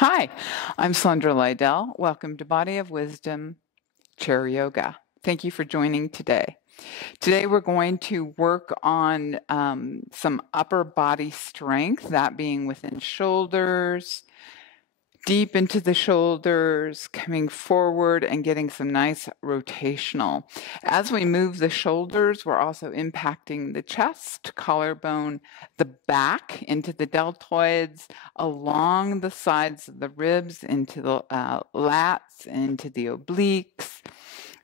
Hi, I'm Saundra Lydell. Welcome to Body of Wisdom Chair Yoga. Thank you for joining today. Today we're going to work on some upper body strength, that being within shoulders, deep into the shoulders, coming forward and getting some nice rotational. As we move the shoulders, we're also impacting the chest, collarbone, the back into the deltoids, along the sides of the ribs, into the lats, into the obliques.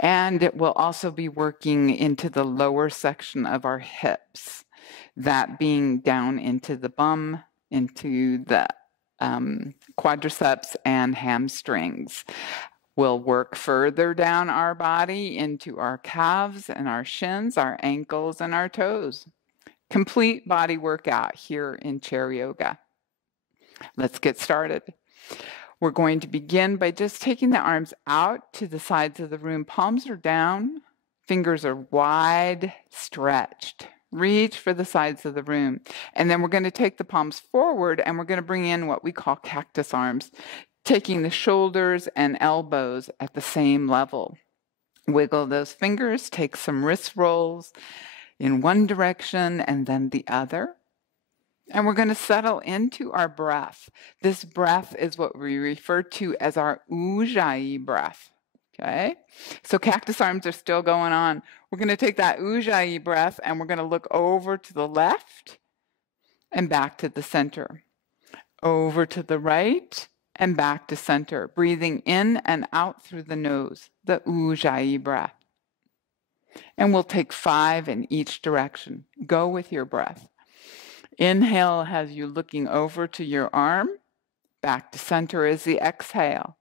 And it will also be working into the lower section of our hips, that being down into the bum, into the quadriceps and hamstrings. We'll work further down our body into our calves and our shins, our ankles and our toes. Complete body workout here in chair yoga. Let's get started. We're going to begin by just taking the arms out to the sides of the room. Palms are down, fingers are wide stretched. Reach for the sides of the room. And then we're going to take the palms forward and we're going to bring in what we call cactus arms, taking the shoulders and elbows at the same level. Wiggle those fingers, take some wrist rolls in one direction and then the other. And we're going to settle into our breath. This breath is what we refer to as our ujjayi breath. Okay, so cactus arms are still going on. We're going to take that ujjayi breath and we're going to look over to the left and back to the center. Over to the right and back to center. Breathing in and out through the nose, the ujjayi breath. And we'll take 5 in each direction. Go with your breath. Inhale has you looking over to your arm. Back to center is the exhale.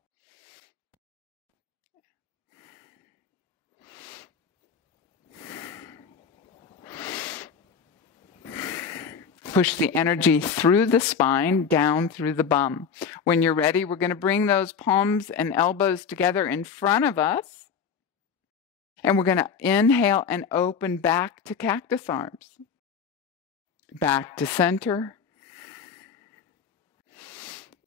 Push the energy through the spine, down through the bum. When you're ready, we're going to bring those palms and elbows together in front of us. And we're going to inhale and open back to cactus arms. Back to center.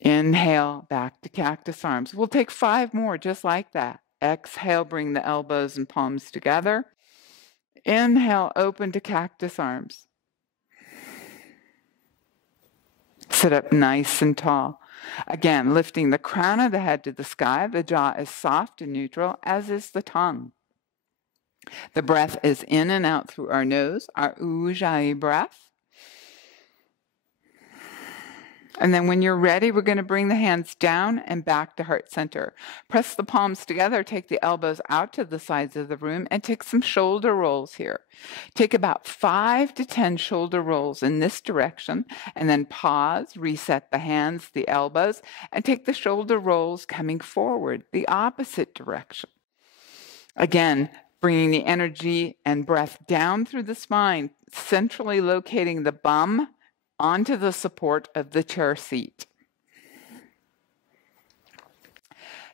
Inhale, back to cactus arms. We'll take 5 more just like that. Exhale, bring the elbows and palms together. Inhale, open to cactus arms. Sit up nice and tall. Again, lifting the crown of the head to the sky. The jaw is soft and neutral, as is the tongue. The breath is in and out through our nose, our ujjayi breath. And then when you're ready, we're going to bring the hands down and back to heart center. Press the palms together, take the elbows out to the sides of the room, and take some shoulder rolls here. Take about 5 to 10 shoulder rolls in this direction, and then pause, reset the hands, the elbows, and take the shoulder rolls coming forward, the opposite direction. Again, bringing the energy and breath down through the spine, centrally locating the bum onto the support of the chair seat.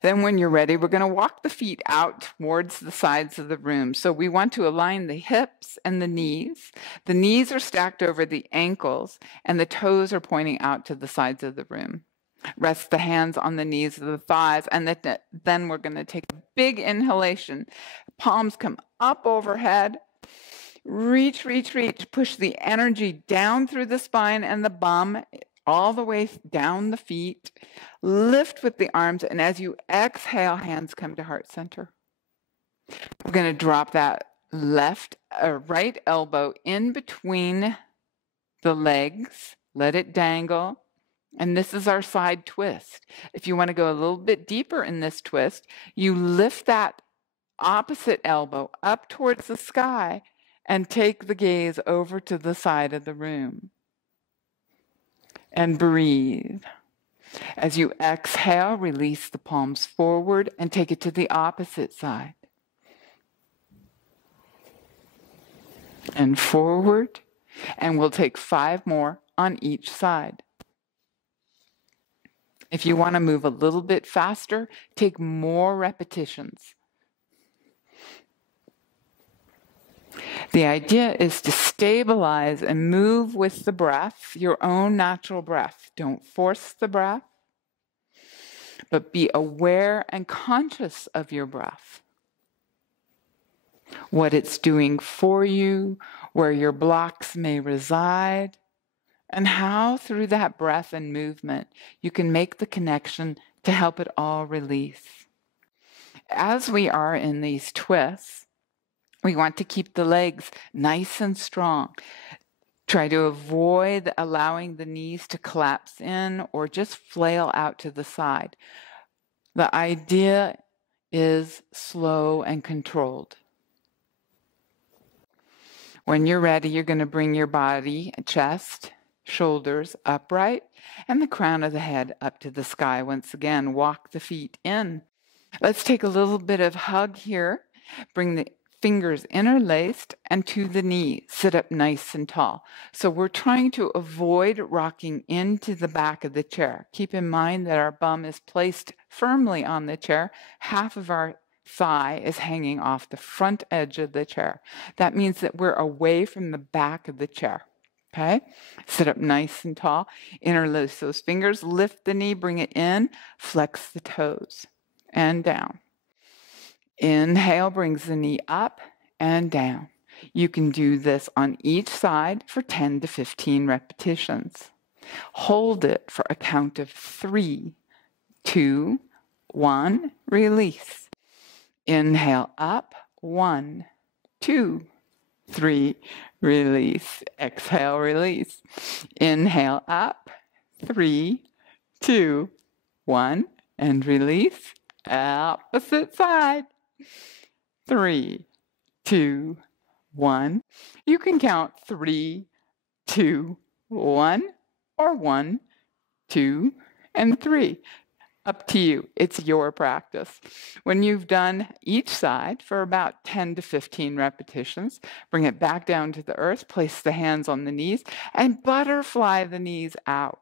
Then when you're ready, we're going to walk the feet out towards the sides of the room. So we want to align the hips and the knees. The knees are stacked over the ankles and the toes are pointing out to the sides of the room. Rest the hands on the knees of the thighs, and then we're going to take a big inhalation. Palms come up overhead. Reach, reach, reach. Push the energy down through the spine and the bum, all the way down the feet. Lift with the arms, and as you exhale, hands come to heart center. We're going to drop that right elbow in between the legs. Let it dangle. And this is our side twist. If you want to go a little bit deeper in this twist, you lift that opposite elbow up towards the sky and take the gaze over to the side of the room. And breathe. As you exhale, release the palms forward and take it to the opposite side. And forward. And we'll take 5 more on each side. If you want to move a little bit faster, take more repetitions. The idea is to stabilize and move with the breath, your own natural breath. Don't force the breath. but be aware and conscious of your breath, what it's doing for you, where your blocks may reside, and how through that breath and movement you can make the connection to help it all release. As we are in these twists, we want to keep the legs nice and strong. Try to avoid allowing the knees to collapse in or just flail out to the side. The idea is slow and controlled. When you're ready, you're going to bring your body, chest, shoulders upright, and the crown of the head up to the sky. Once again, walk the feet in. Let's take a little bit of hug here. Bring the fingers interlaced and to the knee. Sit up nice and tall. So we're trying to avoid rocking into the back of the chair. Keep in mind that our bum is placed firmly on the chair. Half of our thigh is hanging off the front edge of the chair. That means that we're away from the back of the chair. Okay? Sit up nice and tall. Interlace those fingers. Lift the knee, bring it in. Flex the toes and down. Inhale brings the knee up and down. You can do this on each side for 10 to 15 repetitions. Hold it for a count of 3, 2, 1, release. Inhale up, 1, 2, 3, release. Exhale, release. Inhale up, 3, 2, 1, and release. Opposite side. 3, 2, 1. You can count 3, 2, 1, or 1, 2, and 3. Up to you. It's your practice. When you've done each side for about 10 to 15 repetitions, bring it back down to the earth, place the hands on the knees, and butterfly the knees out.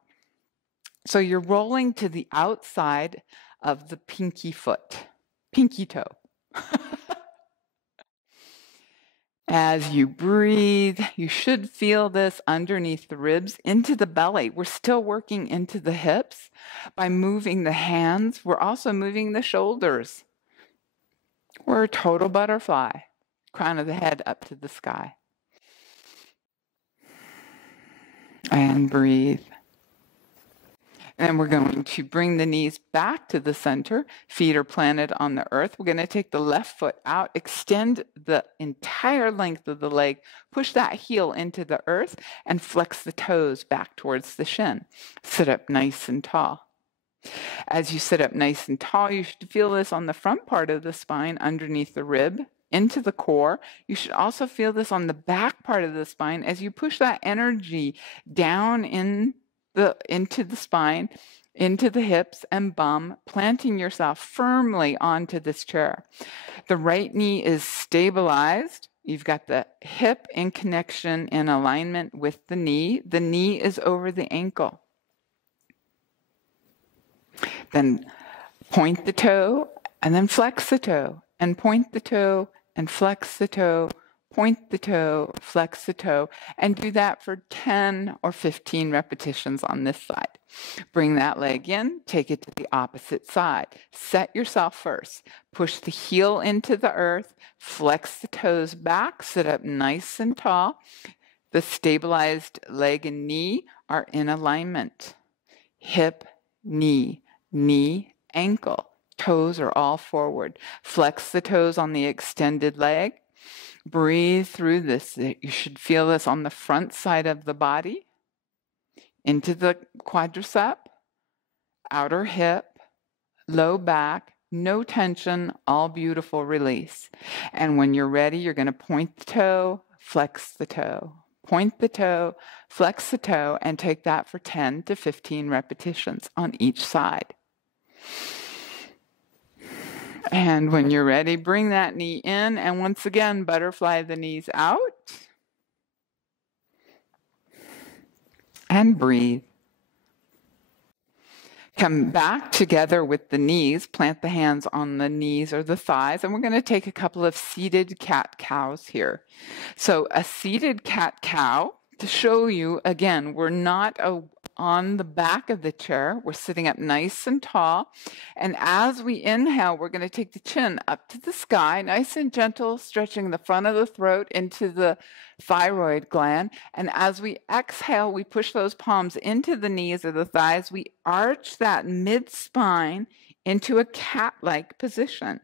So you're rolling to the outside of the pinky toe. As you breathe, you should feel this underneath the ribs into the belly. We're still working into the hips. By moving the hands, we're also moving the shoulders. We're a total butterfly. Crown of the head up to the sky. And breathe. And we're going to bring the knees back to the center. Feet are planted on the earth. We're going to take the left foot out, extend the entire length of the leg, push that heel into the earth, and flex the toes back towards the shin. Sit up nice and tall. As you sit up nice and tall, you should feel this on the front part of the spine, underneath the rib, into the core. You should also feel this on the back part of the spine as you push that energy down into the spine, into the hips and bum, planting yourself firmly onto this chair. The right knee is stabilized. You've got the hip in connection in alignment with the knee. The knee is over the ankle. Then point the toe and then flex the toe, and point the toe and flex the toe. Point the toe, flex the toe, and do that for 10 or 15 repetitions on this side. Bring that leg in, take it to the opposite side. Set yourself first. Push the heel into the earth, flex the toes back, sit up nice and tall. The stabilized leg and knee are in alignment. Hip, knee, ankle. Toes are all forward. Flex the toes on the extended leg. Breathe through this. You should feel this on the front side of the body, into the quadricep, outer hip, low back, no tension, all beautiful release. And when you're ready, you're going to point the toe, flex the toe, point the toe, flex the toe, and take that for 10 to 15 repetitions on each side. And when you're ready, bring that knee in, and once again, butterfly the knees out. And breathe. Come back together with the knees, plant the hands on the knees or the thighs, and we're going to take a couple of seated cat-cows here. So a seated cat-cow, to show you, again, we're not on the back of the chair. We're sitting up nice and tall. And as we inhale, we're going to take the chin up to the sky, nice and gentle, stretching the front of the throat into the thyroid gland. And as we exhale, we push those palms into the knees or the thighs. We arch that mid-spine into a cat-like position.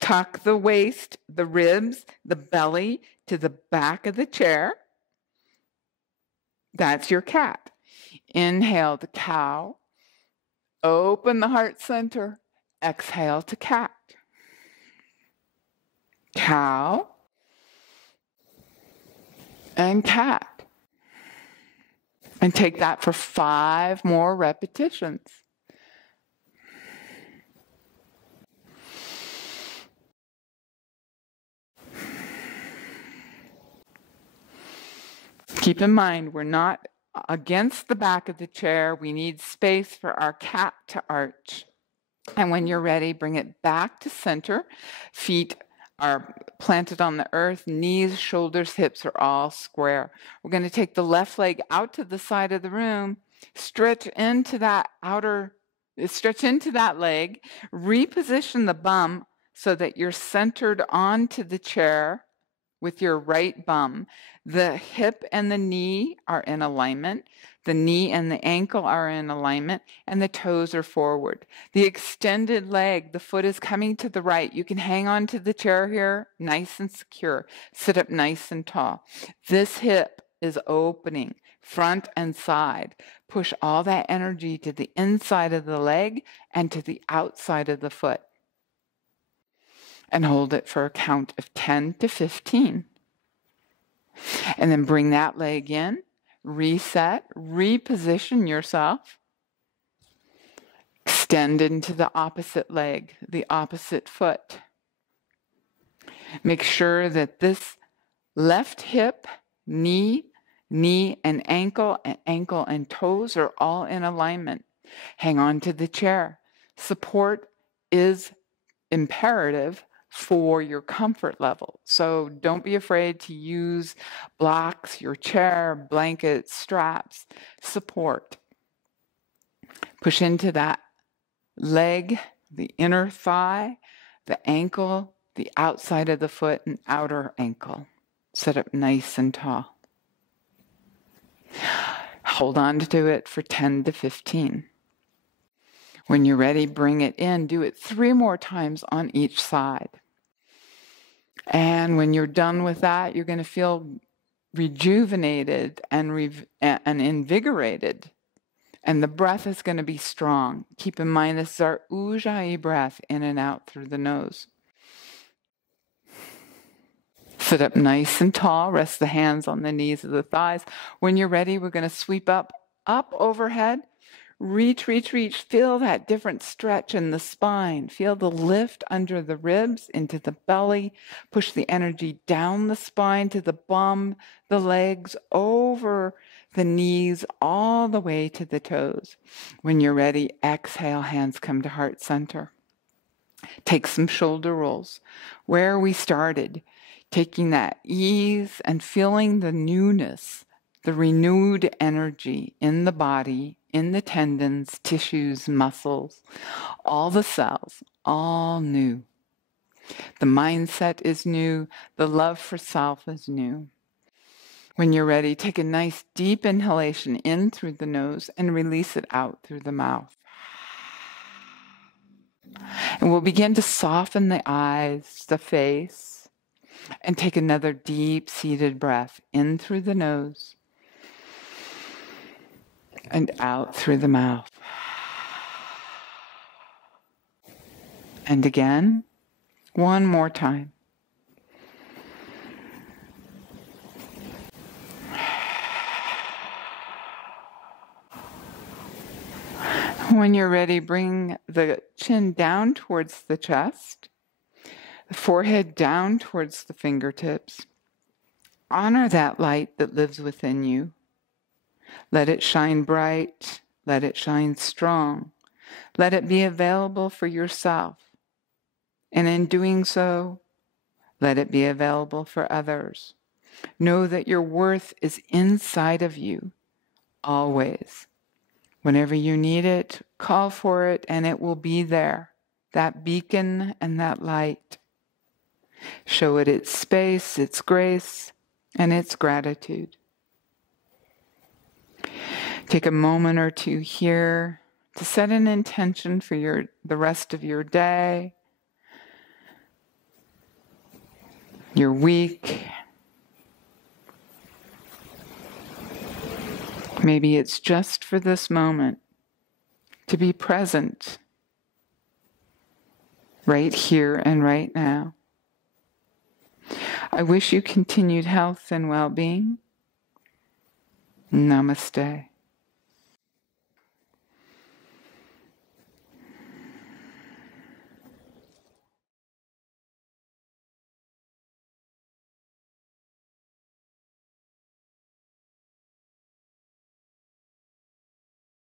Tuck the waist, the ribs, the belly to the back of the chair. That's your cat. Inhale to cow. Open the heart center. Exhale to cat. Cow and cat. And take that for 5 more repetitions. Keep in mind, we're not against the back of the chair. We need space for our cat to arch. And when you're ready, bring it back to center. Feet are planted on the earth. Knees, shoulders, hips are all square. We're going to take the left leg out to the side of the room, stretch into that leg, reposition the bum so that you're centered onto the chair with your right bum. The hip and the knee are in alignment. The knee and the ankle are in alignment, and the toes are forward. The extended leg, the foot is coming to the right. You can hang on to the chair here, nice and secure. Sit up nice and tall. This hip is opening, front and side. Push all that energy to the inside of the leg and to the outside of the foot. And hold it for a count of 10 to 15. And then bring that leg in, reset, reposition yourself. Extend into the opposite leg, the opposite foot. Make sure that this left hip, knee and ankle and toes are all in alignment. Hang on to the chair. Support is imperative for your comfort level. So don't be afraid to use blocks, your chair, blankets, straps, support. Push into that leg, the inner thigh, the ankle, the outside of the foot, and outer ankle. Sit up nice and tall. Hold on to it for 10 to 15. When you're ready, bring it in. Do it 3 more times on each side. And when you're done with that, you're going to feel rejuvenated and invigorated. And the breath is going to be strong. Keep in mind, this is our Ujjayi breath in and out through the nose. Sit up nice and tall. Rest the hands on the knees of the thighs. When you're ready, we're going to sweep up overhead. Reach. Feel that different stretch in the spine. Feel the lift under the ribs into the belly. Push the energy down the spine to the bum, the legs, over the knees, all the way to the toes. When you're ready, exhale, hands come to heart center. Take some shoulder rolls. Where we started, taking that ease and feeling the newness, the renewed energy in the body, in the tendons, tissues, muscles, all the cells, all new. The mindset is new. The love for self is new. When you're ready, take a nice deep inhalation in through the nose and release it out through the mouth. And we'll begin to soften the eyes, the face, and take another deep-seated breath in through the nose and out through the mouth. And again, one more time. When you're ready, bring the chin down towards the chest, the forehead down towards the fingertips. Honor that light that lives within you. Let it shine bright. Let it shine strong. Let it be available for yourself. And in doing so, let it be available for others. Know that your worth is inside of you, always. Whenever you need it, call for it and it will be there, that beacon and that light. Show it its space, its grace, and its gratitude. Take a moment or two here to set an intention for the rest of your day, your week. Maybe it's just for this moment to be present right here and right now. I wish you continued health and well-being. Namaste.